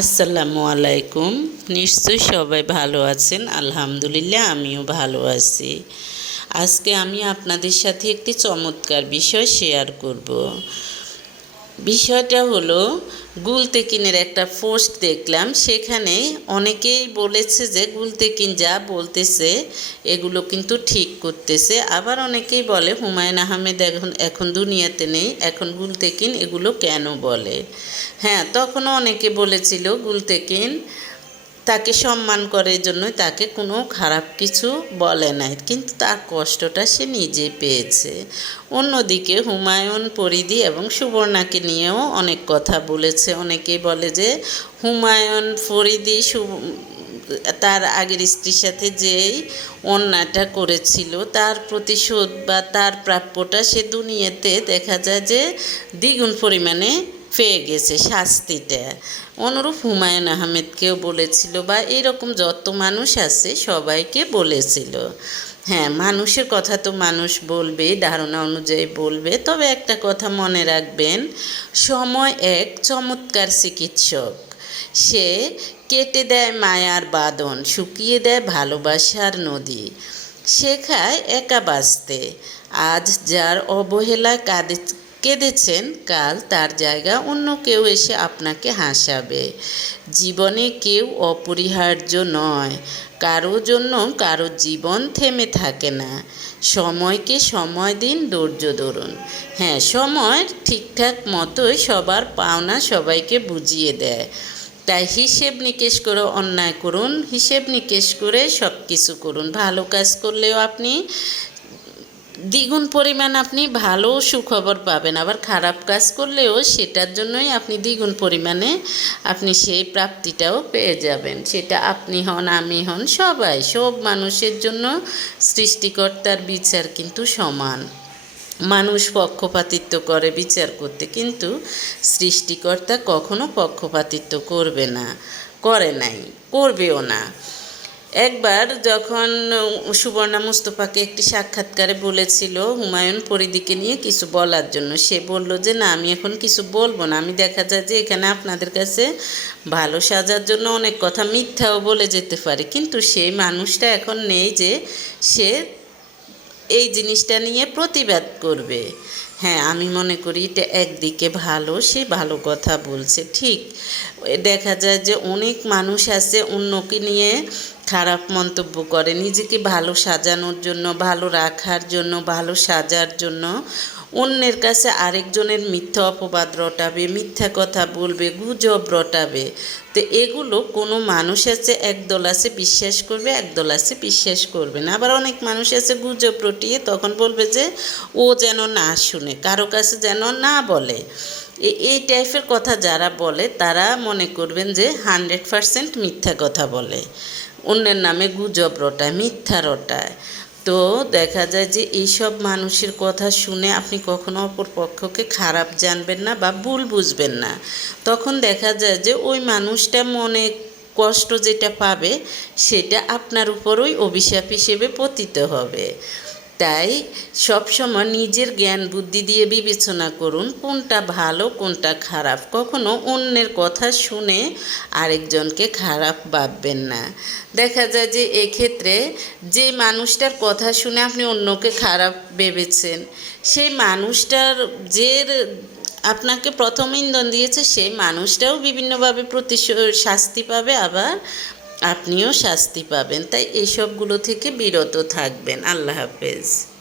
আসসালামু আলাইকুম। নিশ্চয়ই সবাই ভালো আছেন। আলহামদুলিল্লাহ, আমিও ভালো আছি। আজকে আমি আপনাদের সাথে একটি চমৎকার বিষয় শেয়ার করব। বিষয়টা হলো গুলতেকিনের একটা পোস্ট দেখলাম, সেখানে অনেকেই বলেছে যে গুলতেকিন যা বলতেছে, এগুলো কিন্তু ঠিক করতেছে। আবার অনেকেই বলে, হুমায়ুন আহমেদ এখন এখন দুনিয়াতে নেই, এখন গুলতেকিন এগুলো কেন বলে? হ্যাঁ তখনও অনেকে বলেছিল গুলতেকিন তাকে সম্মান করে জন্যই তাকে কোনো খারাপ কিছু বলে নাই। কিন্তু তার কষ্টটা সে নিজে পেয়েছে। অন্যদিকে হুমায়ুন পরিধি এবং সুবর্ণাকে নিয়েও অনেক কথা বলেছে। অনেকেই বলে যে হুমায়ুন ফরিদি তার আগের স্ত্রীর সাথে যেই অন্যায়টা করেছিল, তার প্রতিশোধ বা তার প্রাপ্যটা সে দুনিয়াতে দেখা যায় যে দ্বিগুণ পরিমাণে পেয়ে গেছে শাস্তিটা। অনুরূপ হুমায়ুন আহমেদকেও বলেছিল, বা এরকম যত মানুষ আছে সবাইকে বলেছিল। হ্যাঁ মানুষের কথা তো মানুষ বলবে, ধারণা অনুযায়ী বলবে। তবে একটা কথা মনে রাখবেন, সময় এক চমৎকার চিকিৎসক। সে কেটে দেয় মায়ার বাদন শুকিয়ে দেয় ভালোবাসার নদী। শেখায় একা বাঁচতে। আজ যার অবহেলা কাঁদে কেঁদেছেন কাল, তার জায়গা অন্য কেউ এসে আপনাকে হাসাবে। জীবনে কেউ অপরিহার্য নয়, কারও জন্য কারও জীবন থেমে থাকে না। সময়কে সময় দিন, ধৈর্য ধরুন। হ্যাঁ সময় ঠিকঠাক মতোই সবার পাওনা সবাইকে বুঝিয়ে দেয়। তাই হিসেব নিকেশ করে অন্যায় করুন, হিসেব নিকেশ করে সব কিছু করুন। ভালো কাজ করলেও আপনি দ্বিগুণ পরিমাণ আপনি ভালো সুখবর পাবেন। আবার খারাপ কাজ করলেও সেটার জন্যই আপনি দ্বিগুণ পরিমাণে আপনি সেই প্রাপ্তিটাও পেয়ে যাবেন। সেটা আপনি হন, আমি হন, সবাই। সব মানুষের জন্য সৃষ্টিকর্তার বিচার কিন্তু সমান। মানুষ পক্ষপাতিত্ব করে বিচার করতে, কিন্তু সৃষ্টিকর্তা কখনো পক্ষপাতিত্ব করবে না, করে নাই, করবেও না। একবার যখন সুবর্ণা মুস্তফাকে একটি সাক্ষাৎকারে বলেছিল হুমায়ুন পরিদিকে নিয়ে কিছু বলার জন্য, সে বলল যে, না, আমি এখন কিছু বলব না। আমি দেখা যায় যে, এখানে আপনাদের কাছে ভালো সাজার জন্য অনেক কথা মিথ্যাও বলে যেতে পারে। কিন্তু সেই মানুষটা এখন নেই যে, সে এই জিনিসটা নিয়ে প্রতিবাদ করবে। হ্যাঁ আমি মনে করি এটা একদিকে ভালো, সে ভালো কথা বলছে। ঠিক, দেখা যায় যে, অনেক মানুষ আছে অন্যকে নিয়ে খারাপ মন্তব্য করে। নিজেকে ভালো সাজানোর জন্য, ভালো রাখার জন্য, ভালো সাজার জন্য অন্যের কাছে আরেকজনের মিথ্যা অপবাদ রটাবে, মিথ্যা কথা বলবে, গুজব রটাবে। তো এগুলো কোনো মানুষ আছে একদল আছে বিশ্বাস করবে, একদল আছে বিশ্বাস করবে না। আবার অনেক মানুষ আছে গুজব রটিয়ে তখন বলবে যে, ও যেন না শুনে, কারও কাছে যেন না বলে। এই টাইপের কথা যারা বলে, তারা মনে করবেন যে হান্ড্রেড পারসেন্ট মিথ্যা কথা বলে। অন্যের নামে গুজব রটায়, মিথ্যা রটায়। তো দেখা যায় যে এইসব মানুষের কথা শুনে আপনি কখনো অপর পক্ষকে খারাপ জানবেন না বা ভুল বুঝবেন না। তখন দেখা যায় যে ওই মানুষটা মনে কষ্ট যেটা পাবে, সেটা আপনার উপরই অভিশাপ হিসেবে পতিত হবে। তাই সবসময় নিজের জ্ঞান বুদ্ধি দিয়ে বিবেচনা করুন, কোনটা ভালো, কোনটা খারাপ। কখনো অন্যের কথা শুনে আরেকজনকে খারাপ ভাববেন না। দেখা যায় যে এক্ষেত্রে যে মানুষটার কথা শুনে আপনি অন্যকে খারাপ ভেবেছেন, সেই মানুষটার যে আপনাকে প্রথম ইন্ধন দিয়েছে, সেই মানুষটাও বিভিন্নভাবে প্রতিশোধ শাস্তি পাবে, আবার আপনিও শাস্তি পাবেন। তাই এসবগুলো থেকে বিরত থাকবেন। আল্লাহ হাফেজ।